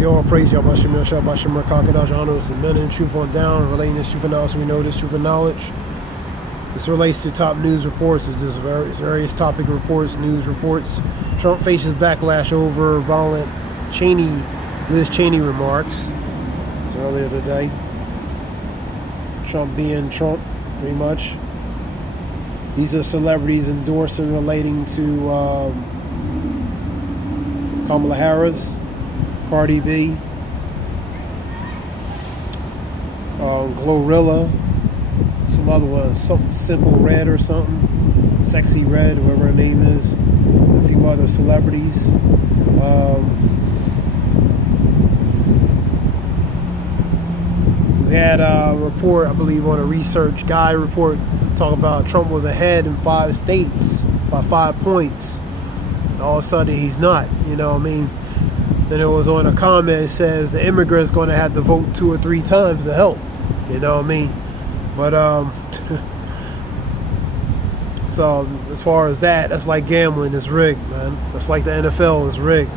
Yo, praise Yahweh Hashem, Yahshua Hashem, Rakakadash, honors and men and truth on down, relating this truth and knowledge. We know this truth and knowledge. This relates to top news reports. It's just various topic reports, news reports. Trump faces backlash over violent Liz Cheney remarks. It's earlier today. Trump being Trump, pretty much. These are celebrities endorsing relating to Kamala Harris, Cardi B, Glorilla, some other ones, something Simple Red or something, Sexy Red, whatever her name is, and a few other celebrities. We had a report, I believe, on a research guy report talking about Trump was ahead in 5 states by 5 points. And all of a sudden he's not, you know what I mean? Then it was on a comment, it says the immigrant's going to have to vote 2 or 3 times to help. You know what I mean? But, so as far as that's like gambling. It's rigged, man. That's like the NFL is rigged.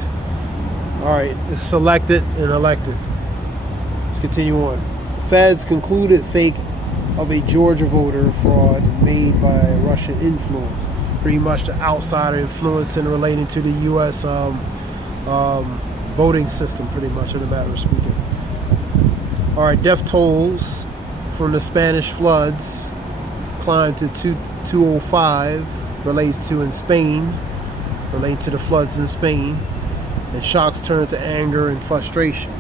All right, it's selected and elected. Let's continue on. The feds concluded fake of a Georgia voter fraud made by Russian influence. Pretty much the outsider influence in relating to the U.S. Voting system, pretty much, in a matter of speaking. All right, death tolls from the Spanish floods climbed to 205, relates to in Spain, relating to the floods in Spain, and shocks turned to anger and frustration.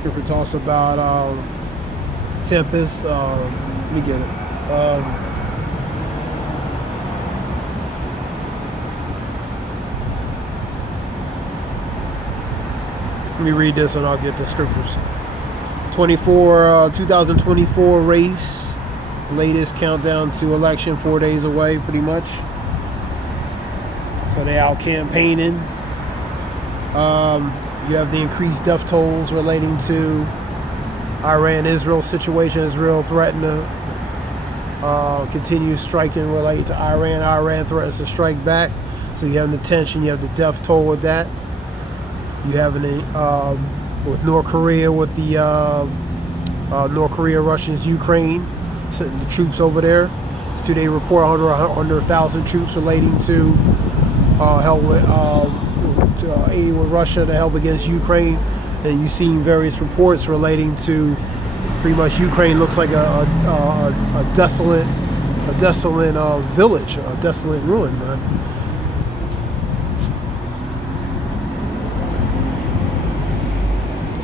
Scripture talks about tempest. Let me get it. Let me read this and I'll get the scriptures. 2024 race, latest countdown to election, 4 days away, pretty much. So they out campaigning. You have the increased death tolls relating to Iran-Israel situation. Israel threatened to continue striking related to Iran. Iran threatens to strike back. So you have the tension, you have the death toll with that. You have with North Korea, with the North Korea, Russians, Ukraine, sending the troops over there. It's today report under 1,000 troops relating to help with aid with Russia to help against Ukraine. And you've seen various reports relating to pretty much Ukraine looks like a desolate village, a desolate ruin, man.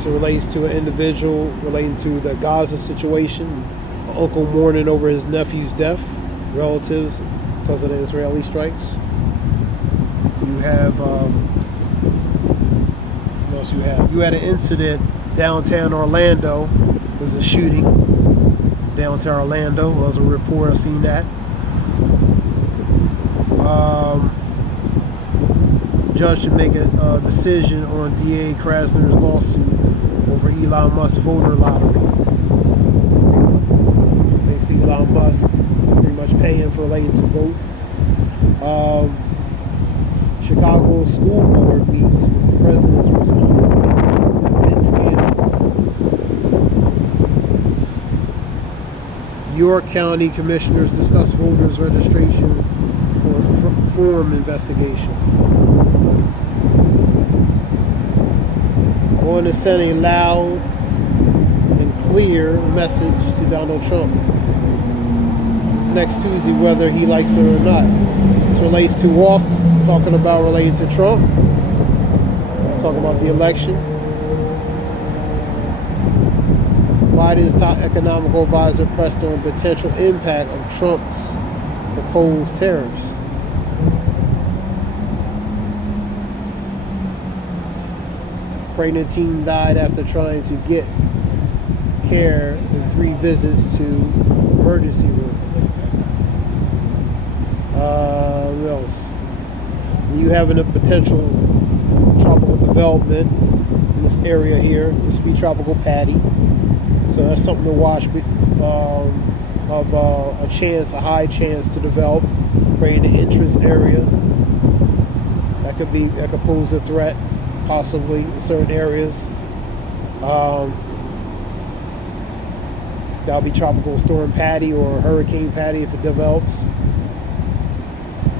It relates to an individual relating to the Gaza situation, an uncle mourning over his nephew's death, relatives because of the Israeli strikes. You have what else you have? You had an incident downtown Orlando. There was a shooting downtown Orlando. There was a report. I've seen that. Judge should make a decision on DA Krasner's lawsuit over Elon Musk voter lottery. They see Elon Musk pretty much paying for relating to vote. Chicago School Board meets with the president's mid-scandal. York County commissioners discuss voters registration form investigation. I want to send a loud and clear message to Donald Trump next Tuesday, whether he likes it or not. This relates to Walt, talking about related to Trump, talking about the election. Biden's top economical advisor pressed on potential impact of Trump's proposed tariffs. Pregnant teen died after trying to get care in 3 visits to emergency room. What else? You having a potential tropical development in this area here. This will be tropical patty. So that's something to watch of a high chance to develop right in the entrance area. that could pose a threat, possibly in certain areas. That'll be Tropical Storm Patty or Hurricane Patty if it develops.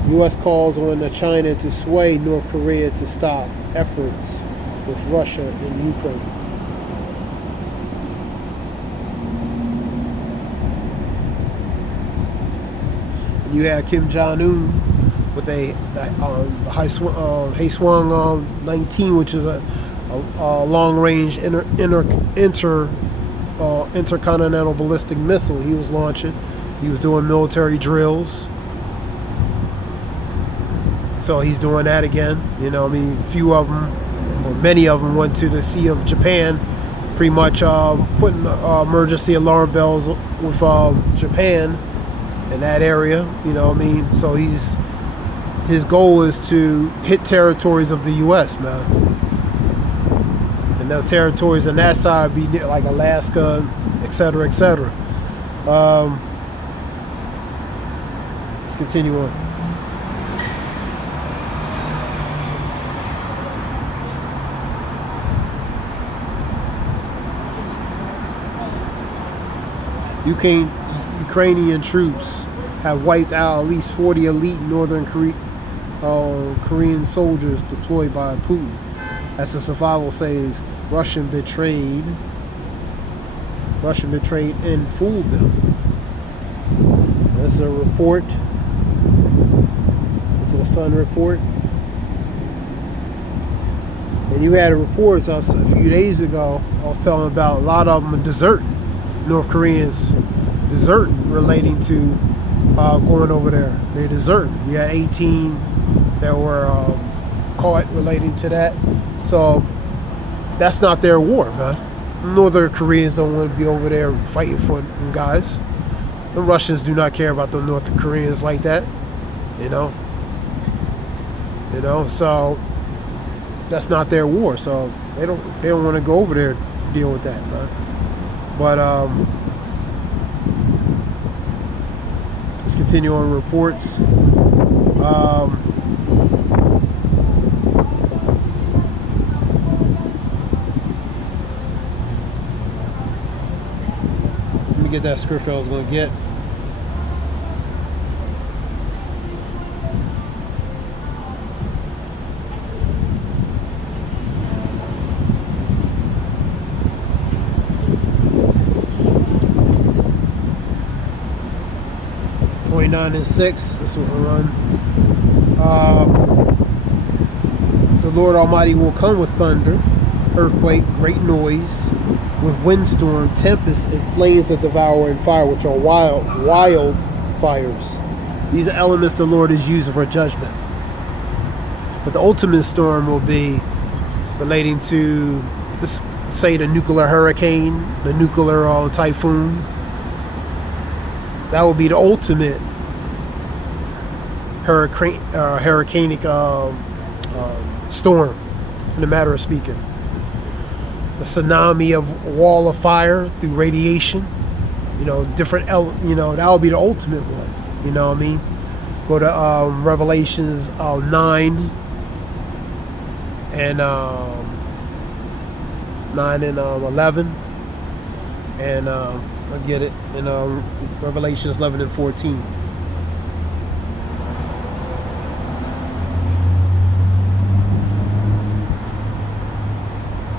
U.S. calls on China to sway North Korea to stop efforts with Russia and Ukraine. And you had Kim Jong-un with a Haesung 19, which is a long-range intercontinental ballistic missile he was launching. He was doing military drills. So he's doing that again. You know, I mean, a few of them, or many of them, went to the Sea of Japan, pretty much putting emergency alarm bells with Japan in that area. You know what I mean? So his goal is to hit territories of the U.S., man. And the territories on that side be near, like Alaska, etc., etc. Let's continue on. Ukrainian troops have wiped out at least 40 elite Northern Korean soldiers deployed by Putin. As the survival says, Russian betrayed and fooled them. That's a report. This is a Sun report. And you had a report a few days ago. I was telling about a lot of them deserting. North Koreans deserting relating to going over there. They deserting. You had 18 that were caught relating to that. So that's not their war, man. Northern Koreans don't want to be over there fighting for them guys. The Russians do not care about the North Koreans like that. You know, so that's not their war. So they don't want to go over there and deal with that, man. But let's continue on reports. Let me get that script I was going to get. And 6. This will run. The Lord Almighty will come with thunder, earthquake, great noise, with windstorm, tempest, and flames that devour and fire, which are wild fires. These are elements the Lord is using for judgment. But the ultimate storm will be relating to, say, the nuclear hurricane, the nuclear typhoon. That will be the ultimate hurricanic storm, in a matter of speaking. A tsunami of wall of fire through radiation, different, that will be the ultimate one. You know what I mean? Go to Revelations 9 and 11, and I get it in Revelations 11 and 14.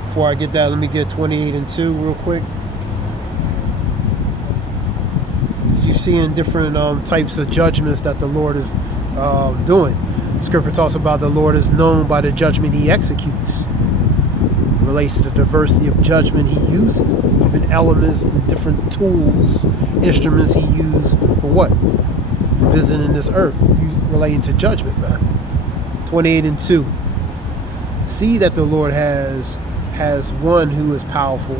Before I get that, let me get 28 and 2 real quick. You're seeing different types of judgments that the Lord is doing. Scripture talks about the Lord is known by the judgment he executes. It relates to the diversity of judgment he uses, even elements and different tools, instruments he used for what? Visiting this earth, relating to judgment, man. 28 and 2. See that the Lord has one who is powerful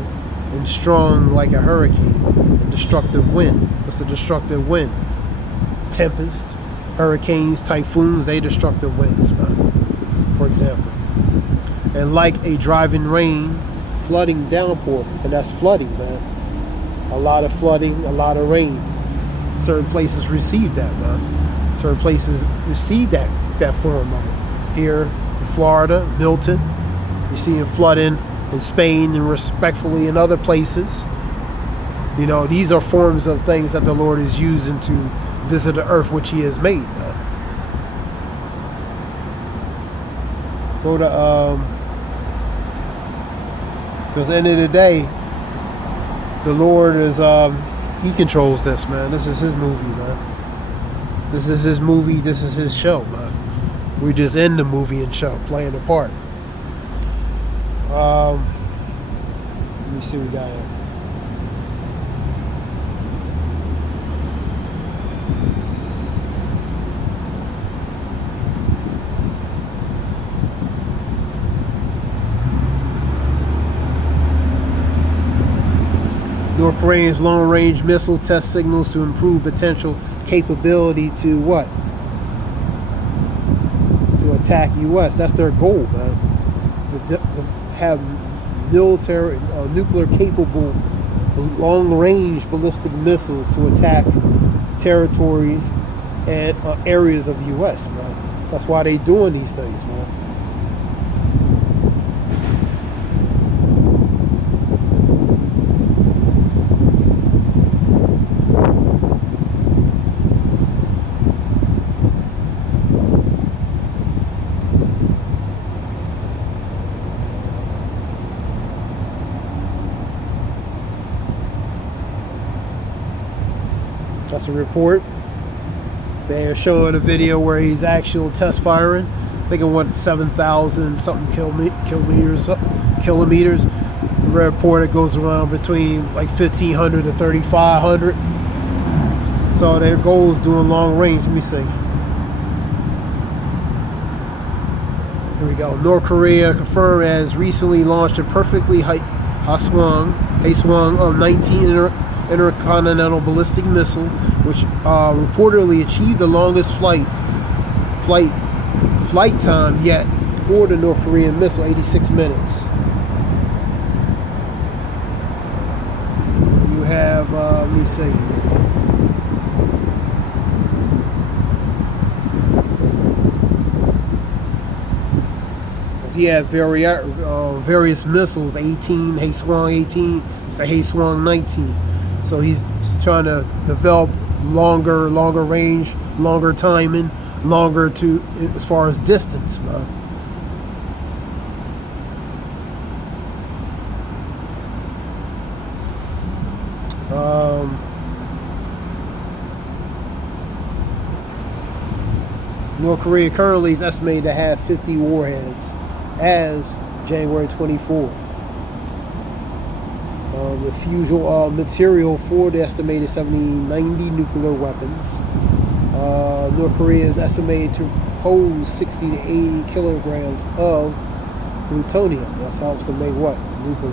and strong like a hurricane, a destructive wind. What's the destructive wind? Tempest, hurricanes, typhoons, they destructive winds, man, for example. And like a driving rain, flooding downpour, and that's flooding, man. A lot of flooding, a lot of rain. Certain places receive that, man. Certain places receive that form of it. Here, Florida, Milton. You're seeing flooding in Spain and respectfully in other places. You know, these are forms of things that the Lord is using to visit the earth which he has made. Go to, because at the end of the day, the Lord is, he controls this, man. This is his movie, man. This is his movie. This is his show, man. We're just in the movie and show, playing the part. Let me see what we got here. North Korea's long-range missile test signals to improve potential capability to what? To attack U.S. That's their goal, man. To have military, nuclear capable, long-range ballistic missiles to attack territories and areas of U.S., man. That's why they doing these things, man. That's a report. They're showing a video where he's actual test firing. I think it went 7,000 something kilometers. The report, it goes around between like 1,500 to 3,500. So their goal is doing long range. Let me see. Here we go. North Korea confirmed has recently launched a perfectly Hwasong 19 intercontinental ballistic missile, which reportedly achieved the longest flight time yet for the North Korean missile, 86 minutes. You have, let me see. Because he had various missiles, the 18, Hwasong 18, it's the Hwasong 19. So he's trying to develop longer range, longer timing, longer to as far as distance, man. North Korea currently is estimated to have 50 warheads as January 24. The fusion material for the estimated 90 nuclear weapons. North Korea is estimated to pose 60 to 80 kilograms of plutonium. That's helps to make what? Nuclear.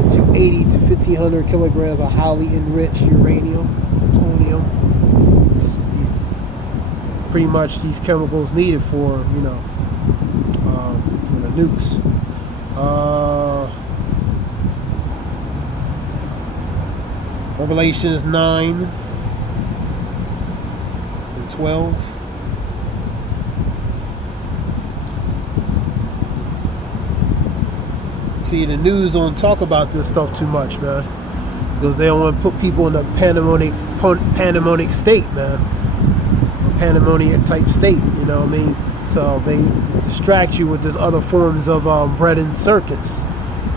And to 80 to 1,500 kilograms of highly enriched uranium, plutonium. Pretty much these chemicals needed for, you know, for the nukes. Revelations 9 and 12. See, the news don't talk about this stuff too much, man, because they don't want to put people in a pandemonic state, man, a pandemonic type state. You know what I mean? So they distract you with this other forms of bread and circus,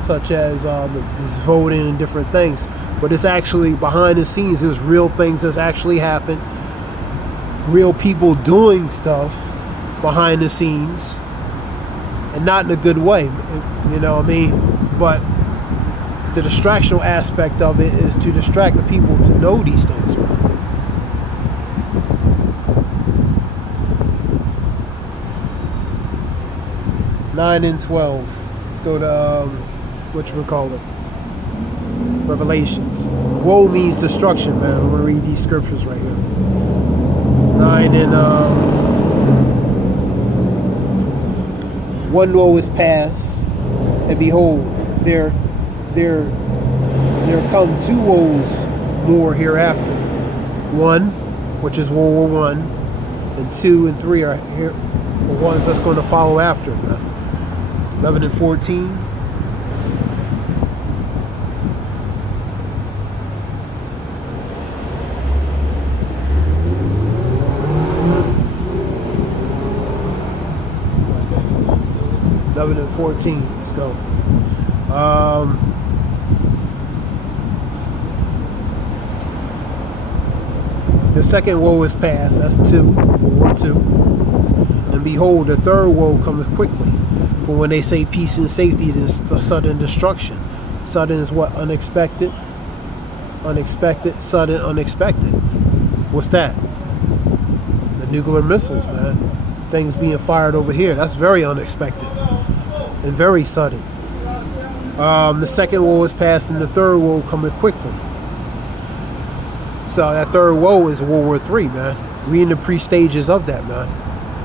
such as this voting and different things. But it's actually behind the scenes. There's real things that's actually happened. Real people doing stuff behind the scenes, and not in a good way. You know what I mean? But the distractional aspect of it is to distract the people to know these things, man. Nine and 12. Let's go to whatchamacallit. Revelations. Woe means destruction, man. I'm going to read these scriptures right here. 9 and 1 woe is past, and behold, there come 2 woes more hereafter. 1, which is World War I, and 2 and 3 are here. ones that's going to follow after, man. 11 and 14. And 14. Let's go. The second woe is past. That's 2. World War II. And behold, the third woe cometh quickly. For when they say peace and safety, it is the sudden destruction. Sudden is what? Unexpected. Unexpected. Sudden. Unexpected. What's that? The nuclear missiles, man. Things being fired over here. That's very unexpected. And very sudden. The second woe is past, and the third woe coming quickly. So that third woe is World War III, man. We in the pre-stages of that, man.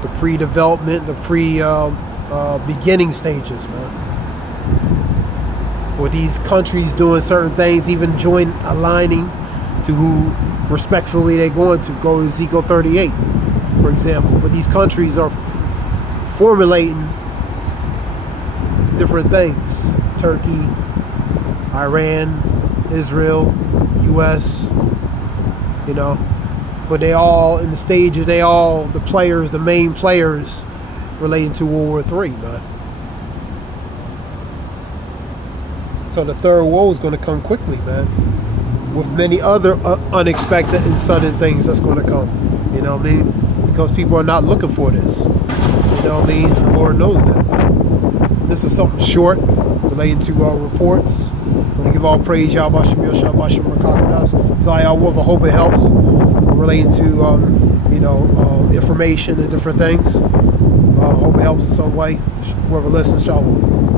The pre-development, the pre-beginning stages, man. Where these countries doing certain things, even aligning to who respectfully they're going to. Go to Ezekiel 38, for example. But these countries are formulating different things. Turkey, Iran, Israel, U.S., you know. But they all in the stages, they all the players, the main players relating to World War III, man. So the third woe is going to come quickly, man. With many other unexpected and sudden things that's going to come. You know what I mean? Because people are not looking for this. You know what I mean? The Lord knows that, man. This is something short relating to our reports. We give all praise, Yahweh Shem Yoshua Bashem Rakakadas. Zayah Wolf, I hope it helps. Relating to, information and different things. I hope it helps in some way. Whoever listens, Shalom.